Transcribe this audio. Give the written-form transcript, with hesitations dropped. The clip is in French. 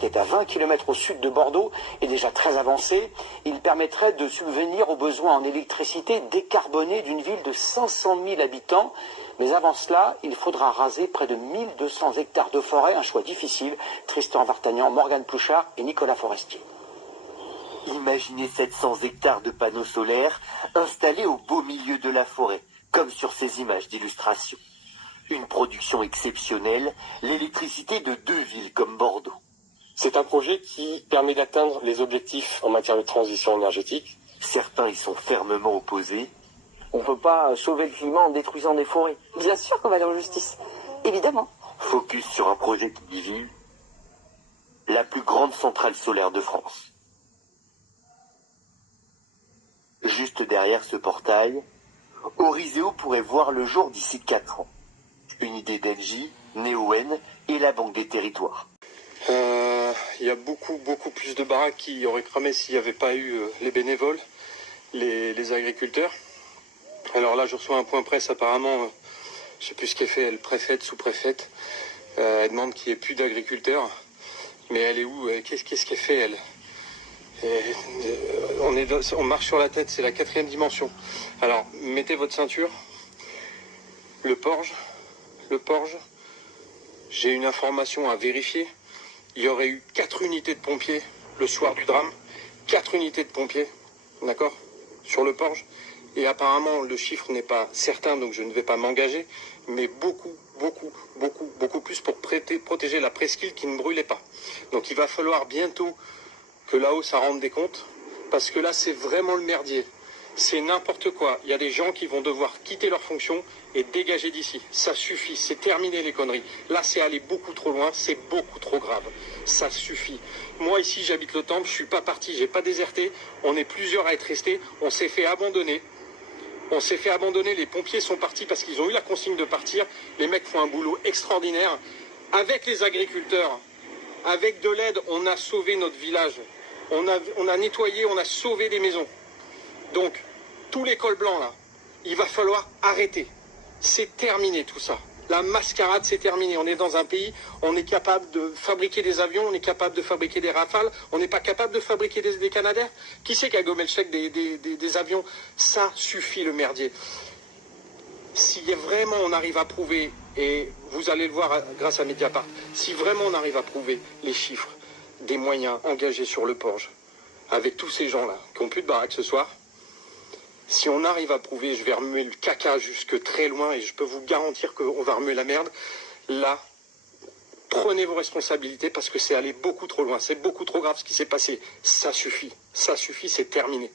qui est à 20 km au sud de Bordeaux, est déjà très avancé. Il permettrait de subvenir aux besoins en électricité décarbonée d'une ville de 500 000 habitants. Mais avant cela, il faudra raser près de 1200 hectares de forêt, un choix difficile. Tristan Vartagnan, Morgane Plouchard et Nicolas Forestier. Imaginez 700 hectares de panneaux solaires installés au beau milieu de la forêt, comme sur ces images d'illustration. Une production exceptionnelle, l'électricité de 2 villes comme Bordeaux. C'est un projet qui permet d'atteindre les objectifs en matière de transition énergétique. Certains y sont fermement opposés. On ne peut pas sauver le climat en détruisant des forêts. Bien sûr qu'on va aller en justice, évidemment. Focus sur un projet qui divise la plus grande centrale solaire de France. Juste derrière ce portail, Orizeo pourrait voir le jour d'ici 4 ans. Une idée d'Engie, Neoen et la Banque des Territoires. Il y a beaucoup plus de baraques qui auraient cramé s'il n'y avait pas eu les bénévoles, les agriculteurs. Alors là, je reçois un point presse apparemment, je ne sais plus ce qu'elle fait, elle préfète, sous-préfète. Elle demande qu'il n'y ait plus d'agriculteurs. Mais elle est où? Qu'est-ce qu'elle fait, elle? On marche sur la tête, c'est la 4e dimension. Alors, mettez votre ceinture. Le Porge, j'ai une information à vérifier. Il y aurait eu 4 unités de pompiers le soir du drame. 4 unités de pompiers, d'accord, sur le Porge. Et apparemment, le chiffre n'est pas certain, donc je ne vais pas m'engager. Mais beaucoup plus pour protéger la presqu'île qui ne brûlait pas. Donc il va falloir bientôt que là-haut ça rende des comptes, parce que là c'est vraiment le merdier. C'est n'importe quoi. Il y a des gens qui vont devoir quitter leur fonction et dégager d'ici. Ça suffit, c'est terminé les conneries. Là c'est allé beaucoup trop loin, c'est beaucoup trop grave. Ça suffit. Moi ici j'habite le Temple, je suis pas parti, j'ai pas déserté. On est plusieurs à être restés, on s'est fait abandonner. Les pompiers sont partis parce qu'ils ont eu la consigne de partir. Les mecs font un boulot extraordinaire. Avec les agriculteurs, avec de l'aide, on a sauvé notre village. On a nettoyé, on a sauvé des maisons. Donc, tous les cols blancs là, il va falloir arrêter. C'est terminé tout ça. La mascarade, c'est terminé. On est dans un pays, on est capable de fabriquer des avions, on est capable de fabriquer des Rafales, on n'est pas capable de fabriquer des Canadair. Qui c'est qui a gommé le chèque des avions? Ça suffit le merdier. Si vraiment on arrive à prouver, et vous allez le voir grâce à Mediapart, si vraiment on arrive à prouver les chiffres des moyens engagés sur le Porge, avec tous ces gens-là qui n'ont plus de baraque ce soir, si on arrive à prouver, je vais remuer le caca jusque très loin et je peux vous garantir qu'on va remuer la merde. Là, prenez vos responsabilités parce que c'est allé beaucoup trop loin. C'est beaucoup trop grave ce qui s'est passé. Ça suffit, c'est terminé.